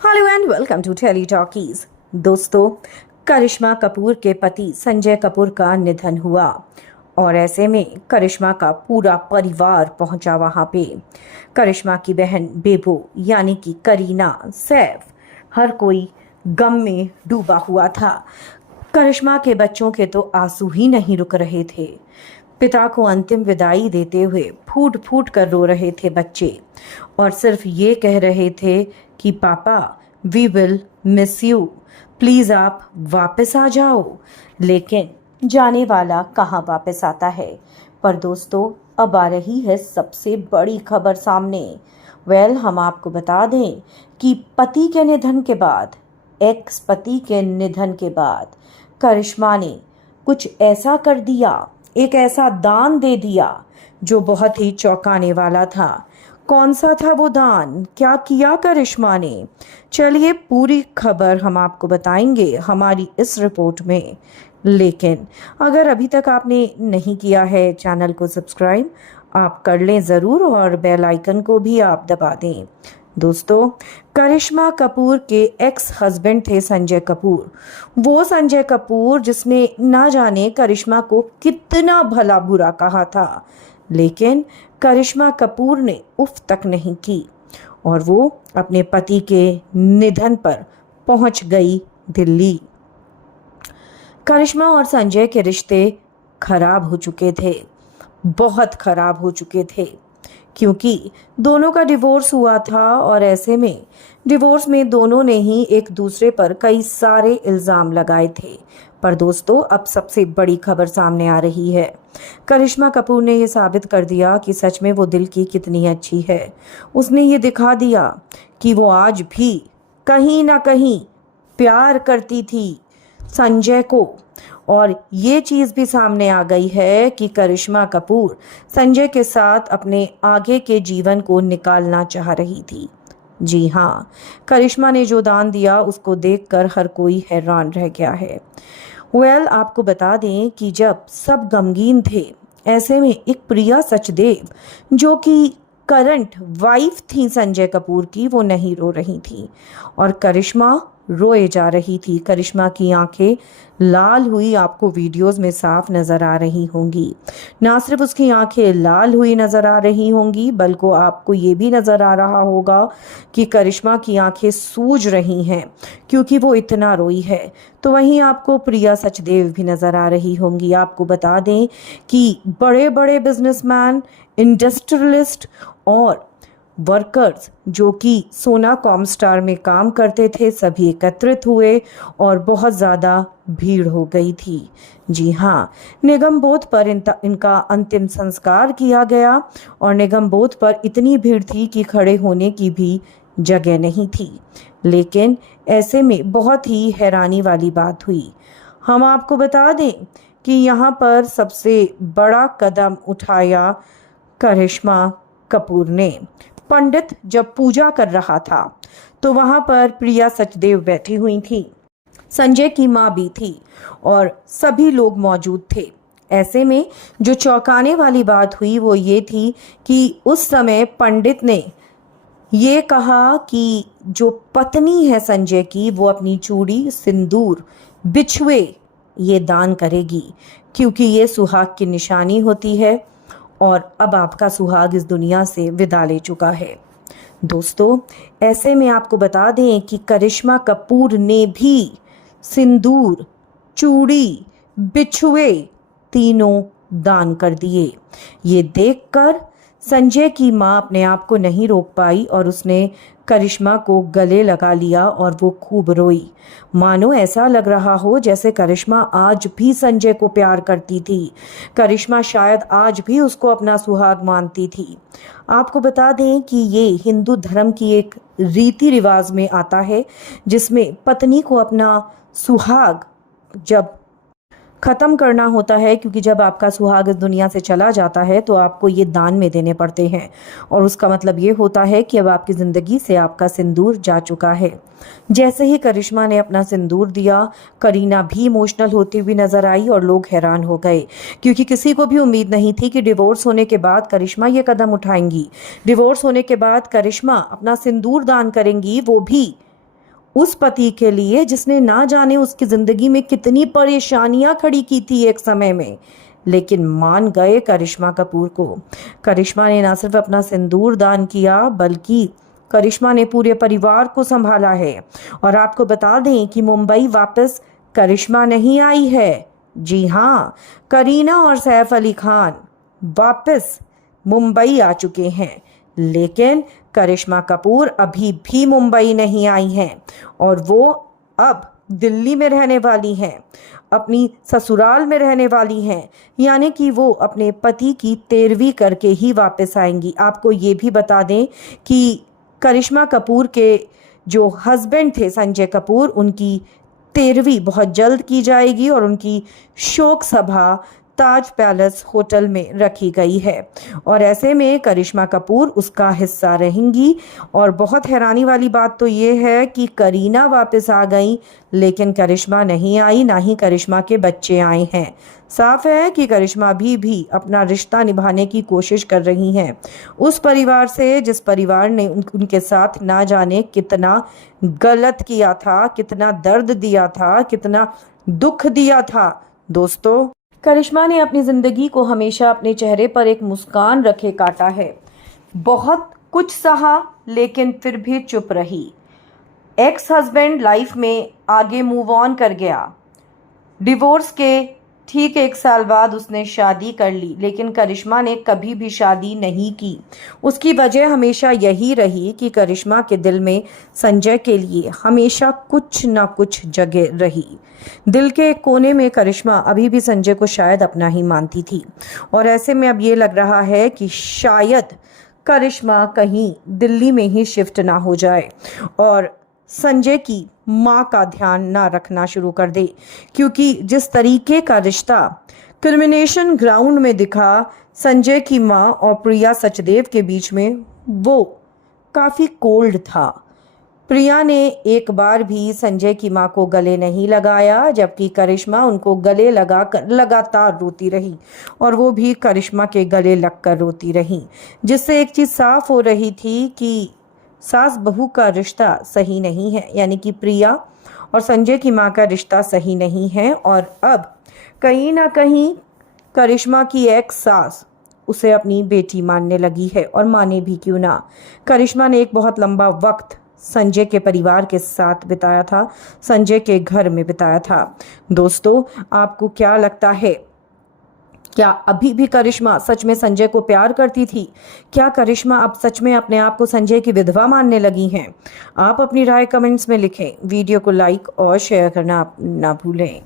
Hello and welcome to tele talkies. दोस्तों, करिश्मा कपूर के पति संजय कपूर का निधन हुआ और ऐसे में करिश्मा का पूरा परिवार पहुंचा वहां पे। करिश्मा की बहन बेबो यानी कि करीना, सैफ, हर कोई गम में डूबा हुआ था। करिश्मा के बच्चों के तो आंसू ही नहीं रुक रहे थे। पिता को अंतिम विदाई देते हुए फूट फूट कर रो रहे थे बच्चे और सिर्फ ये कह रहे थे कि पापा, we will miss you, please आप वापस आ जाओ। लेकिन जाने वाला कहाँ वापस आता है। पर दोस्तों, अब आ रही है सबसे बड़ी खबर सामने। हम आपको बता दें कि पति के निधन के बाद, एक्स पति के निधन के बाद करिश्मा ने कुछ ऐसा कर दिया, एक ऐसा दान दे दिया जो बहुत ही चौंकाने वाला था। कौन सा था वो दान, क्या किया करिश्मा ने? चलिए पूरी खबर हम आपको बताएंगे हमारी इस रिपोर्ट में। लेकिन अगर अभी तक आपने नहीं किया है चैनल को सब्सक्राइब, आप कर लें ज़रूर और बेल आइकन को भी आप दबा दें। दोस्तों, करिश्मा कपूर के एक्स हस्बैंड थे संजय कपूर। वो संजय कपूर जिसने ना जाने करिश्मा को कितना भला बुरा कहा था, लेकिन करिश्मा कपूर ने उफ तक नहीं की और वो अपने पति के निधन पर पहुंच गई दिल्ली। करिश्मा और संजय के रिश्ते खराब हो चुके थे, बहुत खराब हो चुके थे, क्योंकि दोनों का डिवोर्स हुआ था और ऐसे में डिवोर्स में दोनों ने ही एक दूसरे पर कई सारे इल्ज़ाम लगाए थे। पर दोस्तों, अब सबसे बड़ी खबर सामने आ रही है। करिश्मा कपूर ने ये साबित कर दिया कि सच में वो दिल की कितनी अच्छी है। उसने ये दिखा दिया कि वो आज भी कहीं ना कहीं प्यार करती थी संजय को। और ये चीज़ भी सामने आ गई है कि करिश्मा कपूर संजय के साथ अपने आगे के जीवन को निकालना चाह रही थी। जी हाँ, करिश्मा ने जो दान दिया उसको देखकर हर कोई हैरान रह गया है। आपको बता दें कि जब सब गमगीन थे, ऐसे में एक प्रिया सचदेव जो कि करंट वाइफ थी संजय कपूर की, वो नहीं रो रही थी और करिश्मा रोए जा रही थी। करिश्मा की आंखें लाल हुई, आपको वीडियोस में साफ नजर आ रही होंगी। ना सिर्फ उसकी आंखें लाल हुई नजर आ रही होंगी, बल्कि आपको ये भी नजर आ रहा होगा कि करिश्मा की आंखें सूज रही हैं क्योंकि वो इतना रोई है। तो वहीं आपको प्रिया सचदेव भी नजर आ रही होंगी। आपको बता दें कि बड़े बड़े बिजनेसमैन, इंडस्ट्रियलिस्ट और वर्कर्स जो कि सोना कॉमस्टार में काम करते थे, सभी एकत्रित हुए और बहुत ज़्यादा भीड़ हो गई थी। जी हाँ, निगम बोध पर इनका अंतिम संस्कार किया गया और निगम बोध पर इतनी भीड़ थी कि खड़े होने की भी जगह नहीं थी। लेकिन ऐसे में बहुत ही हैरानी वाली बात हुई। हम आपको बता दें कि यहाँ पर सबसे बड़ा कदम उठाया करिश्मा कपूर ने। पंडित जब पूजा कर रहा था तो वहां पर प्रिया सचदेव बैठी हुई थी, संजय की माँ भी थी और सभी लोग मौजूद थे। ऐसे में जो चौंकाने वाली बात हुई वो ये थी कि उस समय पंडित ने ये कहा कि जो पत्नी है संजय की, वो अपनी चूड़ी, सिंदूर, बिछुए ये दान करेगी, क्योंकि ये सुहाग की निशानी होती है और अब आपका सुहाग इस दुनिया से विदा ले चुका है। दोस्तों, ऐसे में आपको बता दें कि करिश्मा कपूर ने भी सिंदूर, चूड़ी, बिछुए तीनों दान कर दिए। ये देखकर संजय की माँ अपने आप को नहीं रोक पाई और उसने करिश्मा को गले लगा लिया और वो खूब रोई। मानो ऐसा लग रहा हो जैसे करिश्मा आज भी संजय को प्यार करती थी। करिश्मा शायद आज भी उसको अपना सुहाग मानती थी। आपको बता दें कि ये हिंदू धर्म की एक रीति रिवाज में आता है, जिसमें पत्नी को अपना सुहाग जब ख़त्म करना होता है, क्योंकि जब आपका सुहाग इस दुनिया से चला जाता है तो आपको ये दान में देने पड़ते हैं और उसका मतलब ये होता है कि अब आपकी ज़िंदगी से आपका सिंदूर जा चुका है। जैसे ही करिश्मा ने अपना सिंदूर दिया, करीना भी इमोशनल होती हुई नजर आई और लोग हैरान हो गए, क्योंकि किसी को भी उम्मीद नहीं थी कि डिवोर्स होने के बाद करिश्मा ये कदम उठाएंगी। डिवोर्स होने के बाद करिश्मा अपना सिंदूर दान करेंगी, वो भी उस पति के लिए जिसने ना जाने उसकी जिंदगी में कितनी परेशानियां खड़ी की थी एक समय में, लेकिन मान गए करिश्मा कपूर को। करिश्मा ने ना सिर्फ अपना सिंदूर दान किया बल्कि करिश्मा ने पूरे परिवार को संभाला है। और आपको बता दें कि मुंबई वापस करिश्मा नहीं आई है। जी हाँ, करीना और सैफ अली खान वापस मुंबई आ चुके हैं, लेकिन करिश्मा कपूर अभी भी मुंबई नहीं आई हैं और वो अब दिल्ली में रहने वाली हैं, अपनी ससुराल में रहने वाली हैं। यानी कि वो अपने पति की 13वीं करके ही वापस आएंगी। आपको ये भी बता दें कि करिश्मा कपूर के जो हस्बैंड थे संजय कपूर, उनकी 13वीं बहुत जल्द की जाएगी और उनकी शोक सभा ताज पैलेस होटल में रखी गई है। और ऐसे में करिश्मा कपूर उसका हिस्सा रहेंगी। और बहुत हैरानी वाली बात तो ये है कि करीना वापस आ गई लेकिन करिश्मा नहीं आई, ना ही करिश्मा के बच्चे आए हैं। साफ है कि करिश्मा भी अपना रिश्ता निभाने की कोशिश कर रही हैं उस परिवार से जिस परिवार ने उनके साथ ना जाने कितना गलत किया था, कितना दर्द दिया था, कितना दुख दिया था। दोस्तों, करिश्मा ने अपनी जिंदगी को हमेशा अपने चेहरे पर एक मुस्कान रखे काटा है। बहुत कुछ सहा लेकिन फिर भी चुप रही। एक्स हस्बैंड लाइफ में आगे मूव ऑन कर गया। डिवोर्स के ठीक 1 साल बाद उसने शादी कर ली, लेकिन करिश्मा ने कभी भी शादी नहीं की। उसकी वजह हमेशा यही रही कि करिश्मा के दिल में संजय के लिए हमेशा कुछ ना कुछ जगह रही। दिल के कोने में करिश्मा अभी भी संजय को शायद अपना ही मानती थी। और ऐसे में अब ये लग रहा है कि शायद करिश्मा कहीं दिल्ली में ही शिफ्ट ना हो जाए और संजय की माँ का ध्यान ना रखना शुरू कर दे, क्योंकि जिस तरीके का रिश्ता क्रिमिनेशन ग्राउंड में दिखा संजय की माँ और प्रिया सचदेव के बीच में, वो काफ़ी कोल्ड था। प्रिया ने एक बार भी संजय की माँ को गले नहीं लगाया, जबकि करिश्मा उनको गले लगाकर लगातार रोती रही और वो भी करिश्मा के गले लगकर रोती रही, जिससे एक चीज़ साफ हो रही थी कि सास बहू का रिश्ता सही नहीं है। यानी कि प्रिया और संजय की माँ का रिश्ता सही नहीं है। और अब कहीं ना कहीं करिश्मा की एक्स सास उसे अपनी बेटी मानने लगी है, और माने भी क्यों ना। करिश्मा ने एक बहुत लंबा वक्त संजय के परिवार के साथ बिताया था, संजय के घर में बिताया था। दोस्तों, आपको क्या लगता है, क्या अभी भी करिश्मा सच में संजय को प्यार करती थी? क्या करिश्मा अब सच में अपने आप को संजय की विधवा मानने लगी हैं? आप अपनी राय कमेंट्स में लिखें। वीडियो को लाइक और शेयर करना ना भूलें।